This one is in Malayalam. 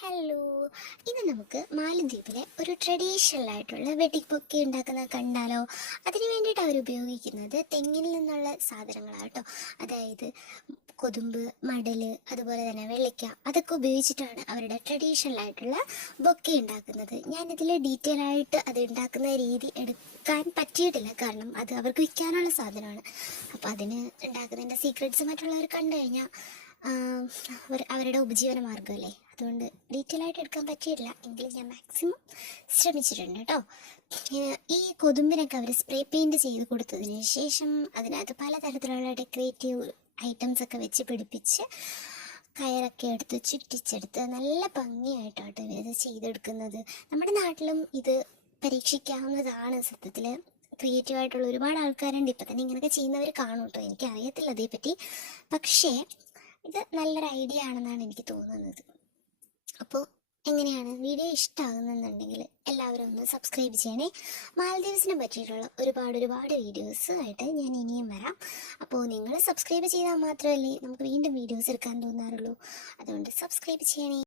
ഹലോ, ഇന്ന് നമുക്ക് മാലദ്വീപിലെ ഒരു ട്രഡീഷണൽ ആയിട്ടുള്ള വെഡിങ് ബൊക്കെ ഉണ്ടാക്കുന്നത് കണ്ടാലോ? അതിന് വേണ്ടിയിട്ട് അവർ ഉപയോഗിക്കുന്നത് തെങ്ങിൽ നിന്നുള്ള സാധനങ്ങളാണ് കേട്ടോ. അതായത് കൊതുമ്പ്, മടല്, അതുപോലെ തന്നെ വെള്ളിക്ക, അതൊക്കെ ഉപയോഗിച്ചിട്ടാണ് അവരുടെ ട്രഡീഷണൽ ആയിട്ടുള്ള ബൊക്കെ ഉണ്ടാക്കുന്നത്. ഞാനിതിൽ ഡീറ്റെയിൽ ആയിട്ട് അത് ഉണ്ടാക്കുന്ന രീതി എടുക്കാൻ പറ്റിയിട്ടില്ല, കാരണം അത് അവർക്ക് വിൽക്കാനുള്ള സാധനമാണ്. അപ്പോൾ അതിന് ഉണ്ടാക്കുന്നതിൻ്റെ സീക്രട്സ് മറ്റുള്ളവർ കണ്ടു കഴിഞ്ഞാൽ അവരുടെ ഉപജീവന മാർഗ്ഗമല്ലേ. അതുകൊണ്ട് ഡീറ്റെയിൽ ആയിട്ട് എടുക്കാൻ പറ്റിയിട്ടില്ല, എങ്കിലും ഞാൻ മാക്സിമം ശ്രമിച്ചിട്ടുണ്ട് കേട്ടോ. ഈ കൊതുമ്പിനൊക്കെ അവർ സ്പ്രേ പെയിൻറ് ചെയ്ത് കൊടുത്തതിന് ശേഷം അതിനകത്ത് പലതരത്തിലുള്ള ഡെക്കറേറ്റീവ് ഐറ്റംസ് ഒക്കെ വെച്ച് പിടിപ്പിച്ച് കയറൊക്കെ എടുത്ത് ചുറ്റിച്ചെടുത്ത് നല്ല ഭംഗിയായിട്ടാണ് ഇത് ചെയ്തെടുക്കുന്നത്. നമ്മുടെ നാട്ടിലും ഇത് പരീക്ഷിക്കാവുന്നതാണ്. സത്യത്തിൽ ക്രിയേറ്റീവായിട്ടുള്ള ഒരുപാട് ആൾക്കാരുണ്ട്, ഇപ്പം തന്നെ ഇങ്ങനെയൊക്കെ ചെയ്യുന്നവർ കാണും കേട്ടോ. എനിക്കറിയത്തില്ല അതേപ്പറ്റി, പക്ഷേ ഇത് നല്ലൊരു ഐഡിയ ആണെന്നാണ് എനിക്ക് തോന്നുന്നത്. അപ്പോൾ എങ്ങനെയാണ് വീഡിയോ ഇഷ്ടമാകുന്നുണ്ടെങ്കിൽ എല്ലാവരും ഒന്ന് സബ്സ്ക്രൈബ് ചെയ്യണേ. മാലദ്വീപ്സിനെ പറ്റിയിട്ടുള്ള ഒരുപാട് വീഡിയോസ് ആയിട്ട് ഞാൻ ഇനിയും വരാം. അപ്പോൾ നിങ്ങൾ സബ്സ്ക്രൈബ് ചെയ്താൽ മാത്രമല്ലേ നമുക്ക് വീണ്ടും വീഡിയോസ് എടുക്കാൻ തോന്നാറുള്ളൂ. അതുകൊണ്ട് സബ്സ്ക്രൈബ് ചെയ്യണേ.